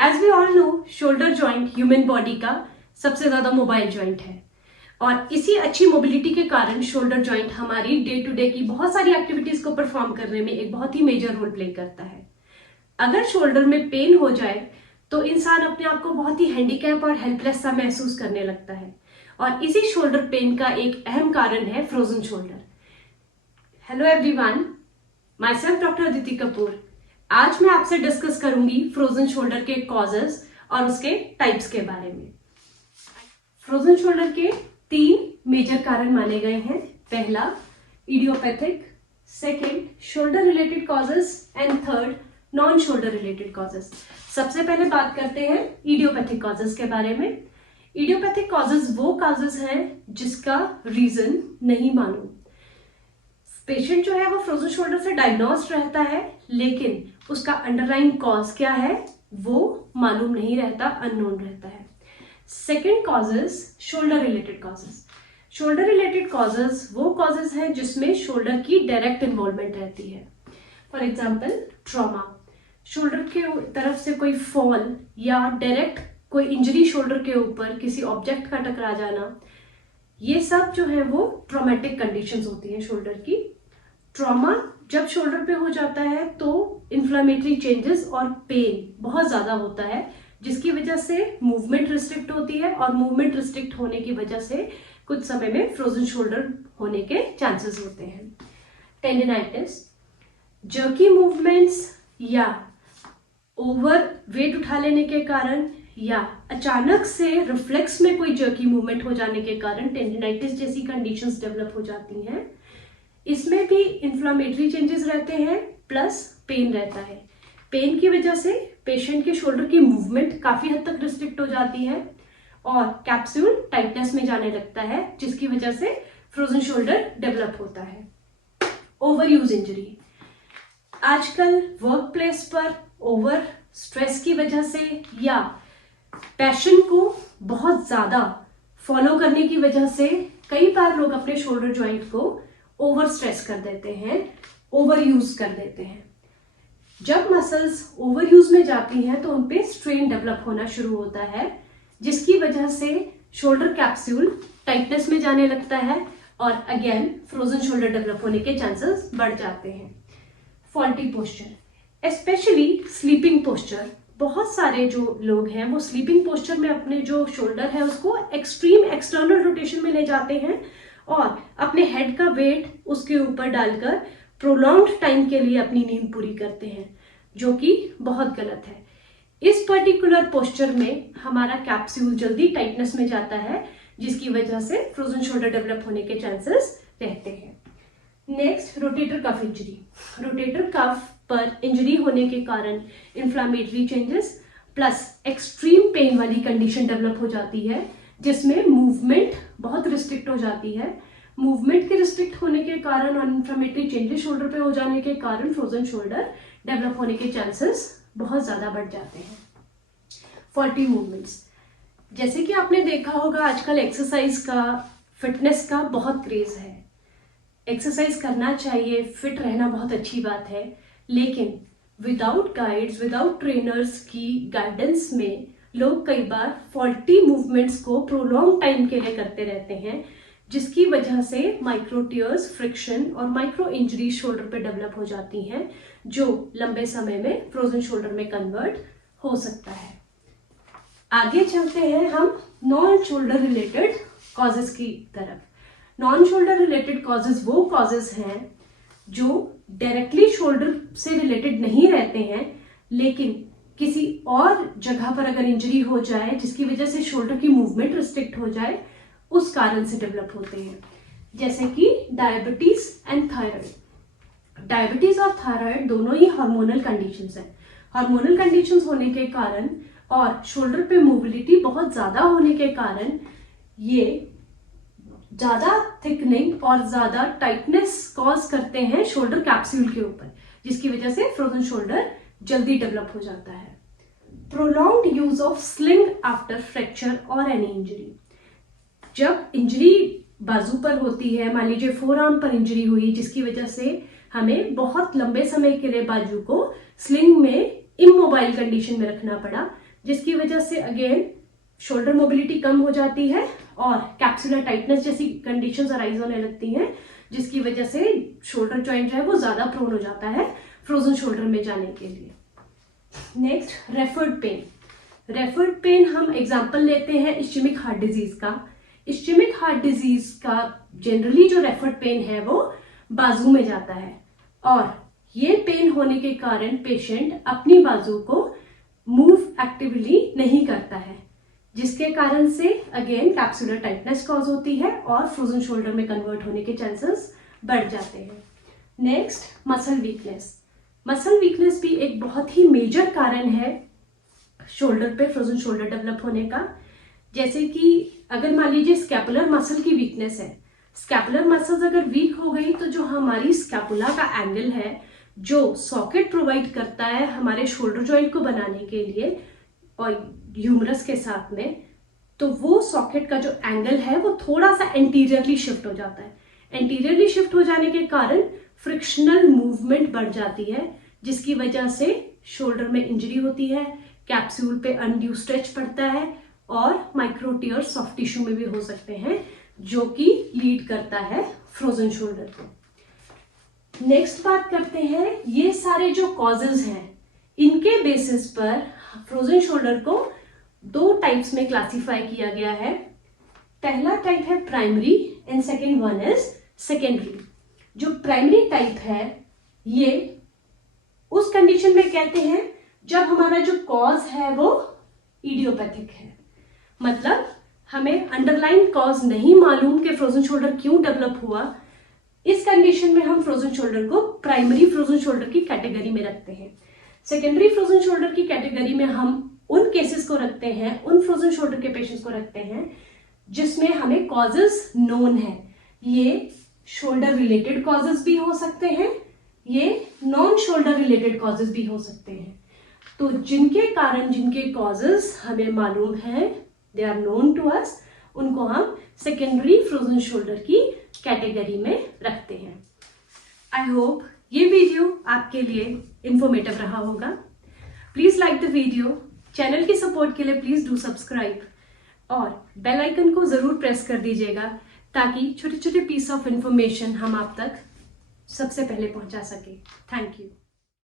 As we all know, shoulder joint human body का सबसे ज्यादा मोबाइल जॉइंट है और इसी अच्छी मोबिलिटी के कारण शोल्डर जॉइंट हमारी डे टू डे की बहुत सारी एक्टिविटीज को परफॉर्म करने में एक बहुत ही मेजर रोल प्ले करता है। अगर शोल्डर में पेन हो जाए तो इंसान अपने आप को बहुत ही हैंडीकैप और हेल्पलेस सा महसूस करने लगता है और इसी शोल्डर पेन का एक अहम कारण है frozen shoulder. Hello everyone, my self doctor Aditi Kapoor. आज मैं आपसे डिस्कस करूंगी फ्रोजन शोल्डर के कॉजेस और उसके टाइप्स के बारे में। फ्रोजन शोल्डर के 3 मेजर कारण माने गए हैं। पहला idiopathic, second shoulder related causes and third non shoulder related causes. सबसे पहले बात करते हैं इडियोपैथिक कॉजेस के बारे में। इडियोपैथिक कॉजेस वो कॉजेस हैं जिसका रीजन नहीं मालूम। पेशेंट जो है वो फ्रोजन शोल्डर से डायग्नोस्ड रहता है, लेकिन उसका अंडरलाइन कॉज क्या है वो मालूम नहीं रहता, अननोन रहता है। Second causes shoulder related causes. Shoulder related causes वो कॉजेस हैं जिसमें शोल्डर की डायरेक्ट इन्वॉल्वमेंट रहती है। फॉर एग्जाम्पल ट्रॉमा, शोल्डर के तरफ से कोई फॉल या डायरेक्ट कोई इंजरी शोल्डर के ऊपर किसी ऑब्जेक्ट का टकरा जाना, ये सब जो है वो ट्रॉमेटिक कंडीशंस होती हैं शोल्डर की। ट्रॉमा जब शोल्डर पे हो जाता है तो इन्फ्लामेटरी चेंजेस और पेन बहुत ज्यादा होता है, जिसकी वजह से मूवमेंट रिस्ट्रिक्ट होती है और मूवमेंट रिस्ट्रिक्ट होने की वजह से कुछ समय में फ्रोजन शोल्डर होने के चांसेस होते हैं। टेंडिनाइटिस, जर्की मूवमेंट्स या ओवर वेट उठा लेने के कारण या अचानक से रिफ्लेक्स में कोई जर्की मूवमेंट हो जाने के कारण टेंडिनाइटिस जैसी कंडीशंस डेवलप हो जाती हैं। इसमें भी इन्फ्लामेटरी चेंजेस रहते हैं प्लस पेन रहता है। पेन की वजह से पेशेंट के शोल्डर की मूवमेंट काफी हद तक रिस्ट्रिक्ट हो जाती है और कैप्सूल टाइटनेस में जाने लगता है, जिसकी वजह से फ्रोजन शोल्डर डेवलप होता है। ओवर यूज इंजरी, आजकल वर्क प्लेस पर ओवर स्ट्रेस की वजह से या पैशन को बहुत ज्यादा फॉलो करने की वजह से कई बार लोग अपने शोल्डर जॉइंट को ओवर स्ट्रेस कर देते हैं, ओवर यूज कर देते हैं। जब मसल्स ओवर यूज में जाती हैं तो उनपे स्ट्रेन डेवलप होना शुरू होता है, जिसकी वजह से शोल्डर कैप्सूल टाइटनेस में जाने लगता है और अगेन फ्रोजन शोल्डर डेवलप होने के चांसेस बढ़ जाते हैं। Faulty posture, specially sleeping posture. बहुत सारे जो लोग हैं वो स्लीपिंग पोस्चर में अपने जो शोल्डर है उसको एक्सट्रीम एक्सटर्नल रोटेशन में ले जाते हैं और अपने हेड का वेट उसके ऊपर डालकर प्रोलॉन्ग्ड टाइम के लिए अपनी नींद पूरी करते हैं, जो कि बहुत गलत है। इस पर्टिकुलर पोस्चर में हमारा कैप्सूल जल्दी टाइटनेस में जाता है, जिसकी वजह से फ्रोजन शोल्डर डेवलप होने के चांसेस रहते हैं। Next, rotator cuff injury. Rotator cuff पर इंजरी होने के कारण inflammatory changes plus extreme pain वाली कंडीशन डेवलप हो जाती है, जिसमें मूवमेंट बहुत रिस्ट्रिक्ट हो जाती है। मूवमेंट के रिस्ट्रिक्ट होने के कारण और इन्फ्लामेटरी चेंजेस शोल्डर पे हो जाने के कारण फ्रोजन शोल्डर डेवलप होने के चांसेस बहुत ज्यादा बढ़ जाते हैं। फॉल्टी मूवमेंट्स, जैसे कि आपने देखा होगा आजकल एक्सरसाइज का, फिटनेस का बहुत क्रेज है। एक्सरसाइज करना चाहिए, फिट रहना बहुत अच्छी बात है, लेकिन विदाउट गाइड्स, विदाउट ट्रेनर्स की गाइडेंस में लोग कई बार फॉल्टी मूवमेंट्स को प्रोलॉन्ग टाइम के लिए करते रहते हैं, जिसकी वजह से माइक्रो टियर्स, फ्रिक्शन और माइक्रो इंजरी शोल्डर पे डेवलप हो जाती हैं, जो लंबे समय में फ्रोजन शोल्डर में कन्वर्ट हो सकता है। आगे चलते हैं हम नॉन शोल्डर रिलेटेड कॉजेस की तरफ। नॉन शोल्डर रिलेटेड कॉजेस वो कॉजेस हैं जो डायरेक्टली शोल्डर से रिलेटेड नहीं रहते हैं, लेकिन किसी और जगह पर अगर इंजरी हो जाए जिसकी वजह से शोल्डर की मूवमेंट रिस्ट्रिक्ट हो जाए, उस कारण से डेवलप होते हैं। जैसे कि डायबिटीज एंड थायराइड। डायबिटीज और थायराइड दोनों ही हार्मोनल कंडीशंस हैं। हार्मोनल कंडीशंस होने के कारण और शोल्डर पे मोबिलिटी बहुत ज्यादा होने के कारण ये ज्यादा थिकनिंग और ज्यादा टाइटनेस कॉज करते हैं शोल्डर कैप्सूल के ऊपर, जिसकी वजह से फ्रोजन शोल्डर जल्दी डेवलप हो जाता है। Prolonged use of sling after fracture और एनी इंजरी। जब इंजरी बाजू पर होती है, मान लीजिए फोर आर्म पर इंजरी हुई, जिसकी वजह से हमें बहुत लंबे समय के लिए बाजू को स्लिंग में इमोबाइल कंडीशन में रखना पड़ा, जिसकी वजह से अगेन शोल्डर मोबिलिटी कम हो जाती है और कैप्सुलर टाइटनेस जैसी कंडीशंस अराइज होने लगती हैं, जिसकी वजह से शोल्डर जॉइंट जो है वो ज्यादा प्रोन हो जाता है फ्रोजन शोल्डर में जाने के लिए। Next, referred pain. Referred pain हम एग्जांपल लेते हैं इस्चेमिक हार्ट डिजीज का। इस्चेमिक हार्ट डिजीज का जनरली जो रेफर्ड पेन है वो बाजू में जाता है और ये पेन होने के कारण पेशेंट अपनी बाजू को मूव एक्टिवली नहीं करता है, जिसके कारण से अगेन कैप्सुलर टाइटनेस कॉज होती है और फ्रोजन शोल्डर में कन्वर्ट होने के चांसेस बढ़ जाते हैं। Next, muscle weakness. Muscle weakness भी एक बहुत ही मेजर कारण है शोल्डर पे फ्रोजन शोल्डर डेवलप होने का। जैसे कि अगर मान लीजिए स्कैपुलर मसल की वीकनेस है, स्कैपुलर मसल्स अगर वीक हो गई तो जो हमारी स्कैपुला का एंगल है, जो सॉकेट प्रोवाइड करता है हमारे शोल्डर जॉइंट को बनाने के लिए और ह्यूमरस के साथ में, तो वो सॉकेट का जो एंगल है वो थोड़ा सा एंटीरियरली शिफ्ट हो जाता है। एंटीरियरली शिफ्ट हो जाने के कारण फ्रिक्शनल मूवमेंट बढ़ जाती है, जिसकी वजह से शोल्डर में इंजरी होती है, कैप्सूल पे अनड्यू स्ट्रेच पड़ता है और माइक्रो टीयर सॉफ्ट टिश्यू में भी हो सकते हैं, जो कि लीड करता है फ्रोजन शोल्डर को। नेक्स्ट बात करते हैं, ये सारे जो कॉजेज हैं इनके बेसिस पर फ्रोजन शोल्डर को 2 टाइप्स में क्लासिफाई किया गया है। पहला टाइप है primary and second one is secondary. जो प्राइमरी टाइप है ये उस कंडीशन में कहते हैं जब हमारा जो कॉज है वो इडियोपैथिक है, मतलब हमें अंडरलाइन कॉज नहीं मालूम कि फ्रोजन शोल्डर क्यों डेवलप हुआ। इस कंडीशन में हम फ्रोजन शोल्डर को प्राइमरी फ्रोजन शोल्डर की कैटेगरी में रखते हैं। सेकेंडरी फ्रोजन शोल्डर की कैटेगरी में हम उन केसेस को रखते हैं, उन फ्रोजन शोल्डर के पेशेंट्स को रखते हैं जिसमें हमें कॉजेस नोन है। ये शोल्डर रिलेटेड कॉजेस भी हो सकते हैं, ये नॉन शोल्डर रिलेटेड कॉजेस भी हो सकते हैं। तो जिनके कारण जिनके कॉजेस हमें मालूम है, they are known to us, उनको हम सेकेंडरी फ्रोजन शोल्डर की कैटेगरी में रखते हैं। आई होप ये वीडियो आपके लिए इंफॉर्मेटिव रहा होगा। Please like the video, channel की सपोर्ट के लिए प्लीज डू सब्सक्राइब और बेल आइकन को जरूर प्रेस कर दीजिएगा ताकि छोटे छोटे पीस ऑफ इंफॉर्मेशन हम आप तक सबसे पहले पहुंचा सके। Thank you.